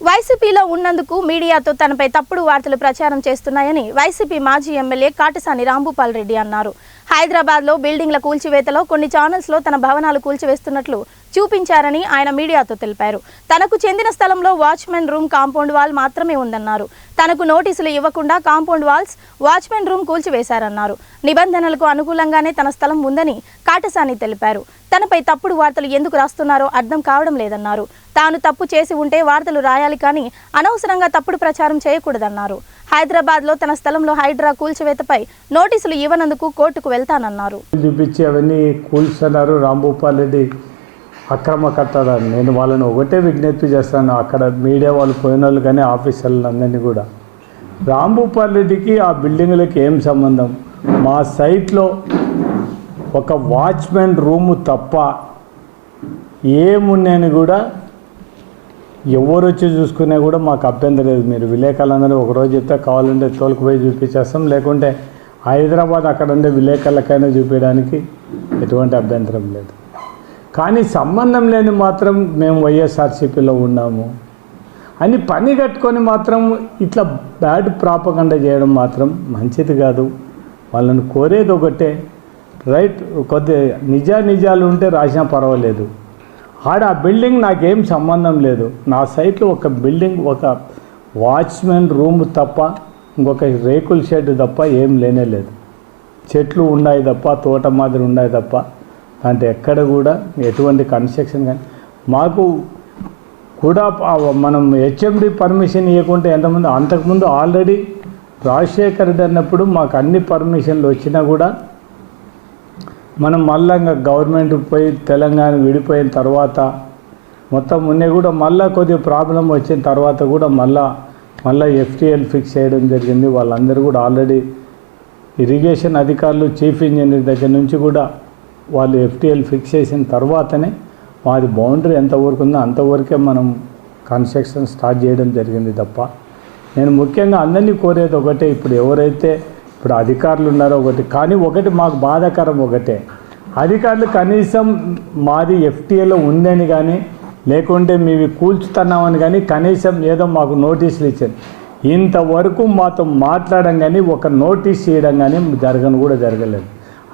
వైసీపీలో ఉన్నందుకు మీడియాతో తనపై తప్పుడు వార్తలు ప్రచారం చేస్తున్నాయని వైసీపీ మాజీ ఎమ్మెల్యే కాటసాని రాంభూపాల్ రెడ్డి అన్నారు. హైదరాబాద్లో బిల్డింగ్ల కూల్చివేతలో కొన్ని ఛానల్స్లో తన భవనాలు కూల్చివేస్తున్నట్లు చూపించారని ఆయన మీడియాతో తెలిపారు. తనకు చెందిన స్థలంలో వాచ్మెన్ రూమ్ కాంపౌండ్ వాల్ మాత్రమే ఉందన్నారు. తనకు నోటీసులు ఇవ్వకుండా కాంపౌండ్ వాల్స్, వాచ్మెన్ రూమ్ కూల్చివేశారన్నారు. నిబంధనలకు అనుకూలంగానే తన స్థలం ఉందని కాటసాని తెలిపారు. తనపై తప్పుడు వార్తలు ఎందుకు రాస్తున్నారో అర్థం కావడం లేదన్నారు. తాను తప్పు చేసి ఉంటే వార్తలు రాయాలి కానీ అనవసరంగా తప్పుడు ప్రచారం చేయకూడదన్నారు. హైదరాబాద్లో తన స్థలంలో హైడ్రా కూల్చివేతపై నోటీసులు ఇవ్వనందుకు కోర్టుకు వెళ్తానన్నారు. చూపించి అవన్నీ కూల్చున్నారు. రాంభూపాల్ రెడ్డి అక్రమ కట్టడాన్ని నేను వాళ్ళని ఒకటే విజ్ఞప్తి చేస్తాను. అక్కడ మీడియా వాళ్ళు పోయిన వాళ్ళు కానీ ఆఫీసర్లు అందరినీ కూడా, రాంభూపాల్ రెడ్డికి ఆ బిల్డింగ్లకి ఏం సంబంధం? మా సైట్లో ఒక వాచ్మెన్ రూము తప్ప ఏమున్నాయని కూడా ఎవరు వచ్చి చూసుకునే కూడా మాకు అభ్యంతరం లేదు. మీరు విలేకరులందరూ ఒకరోజు చెప్తే కావాలంటే తోలుకుపోయి చూపించేస్తాం, లేకుంటే హైదరాబాద్ అక్కడ ఉండే విలేకరులకైనా చూపించడానికి ఎటువంటి అభ్యంతరం లేదు. కానీ సంబంధం లేని మాత్రం మేము వైఎస్ఆర్సీపీలో ఉన్నాము అని పని కట్టుకొని మాత్రం ఇట్లా బ్యాడ్ ప్రాపగండా చేయడం మాత్రం మంచిది కాదు. వాళ్ళని కోరేది ఒకటే, రైట్, కొద్ది నిజాలు ఉంటే రాసినా పర్వాలేదు. ఆడ ఆ బిల్డింగ్ నాకేం సంబంధం లేదు. నా సైట్లో ఒక బిల్డింగ్, ఒక వాచ్మెన్ రూమ్ తప్ప ఇంకొక రేకుల షెడ్ తప్ప ఏం లేనే లేదు. చెట్లు ఉన్నాయి తప్ప, తోట మాదిరి ఉన్నాయి తప్ప అంటే ఎక్కడ కూడా ఎటువంటి కన్స్ట్రక్షన్ కానీ మాకు కూడా మనం హెచ్ఎండి పర్మిషన్ ఇవ్వకుంటే ఎంతమంది, అంతకుముందు ఆల్రెడీ రాజశేఖర్ రెడ్డి అన్నప్పుడు మాకు అన్ని పర్మిషన్లు వచ్చినా కూడా మనం మళ్ళా గవర్నమెంట్ పోయి తెలంగాణ విడిపోయిన తర్వాత మొత్తం ఉన్నాయి కూడా మళ్ళీ కొద్దిగా ప్రాబ్లం వచ్చిన తర్వాత కూడా మళ్ళీ ఎఫ్టీఎల్ ఫిక్స్ చేయడం జరిగింది. వాళ్ళందరూ కూడా ఆల్రెడీ ఇరిగేషన్ అధికారులు, చీఫ్ ఇంజనీర్ దగ్గర నుంచి కూడా వాళ్ళు ఎఫ్టీఎల్ ఫిక్స్ చేసిన తర్వాతనే మాది బౌండరీ ఎంతవరకు ఉందో అంతవరకే మనం కన్స్ట్రక్షన్ స్టార్ట్ చేయడం జరిగింది తప్ప, నేను ముఖ్యంగా అందరినీ కోరేది ఒకటే, ఇప్పుడు ఎవరైతే ఇప్పుడు అధికారులు ఉన్నారో ఒకటి, కానీ ఒకటి మాకు బాధాకరం ఒకటే, అధికారులు కనీసం మాది ఎఫ్టీఏలో ఉందని కానీ లేకుంటే మేము కూల్చుతున్నామని కానీ కనీసం ఏదో మాకు నోటీసులు ఇచ్చారు. ఇంతవరకు మాతో మాట్లాడడం కానీ ఒక నోటీస్ చేయడం కానీ జరగలేదు.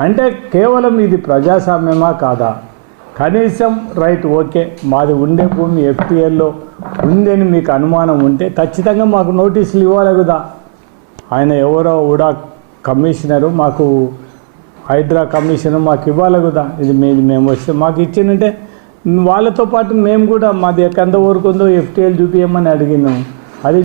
అంటే కేవలం ఇది ప్రజాస్వామ్యమా కాదా? కనీసం రైట్, ఓకే, మాది ఉండే భూమి ఎఫ్టీఏలో ఉందని మీకు అనుమానం ఉంటే ఖచ్చితంగా మాకు నోటీసులు ఇవ్వాలి కదా. ఆయన ఎవరో కూడా కమిషనరు, మాకు హైడ్రా కమిషనర్ మాకు ఇవ్వాలి కదా. ఇది మేము వస్తే మాకు ఇచ్చిందంటే వాళ్ళతో పాటు మేము కూడా మాది ఎంతవరకు ఉందో ఎఫ్టీఎల్ చూపించమని అడిగినాము.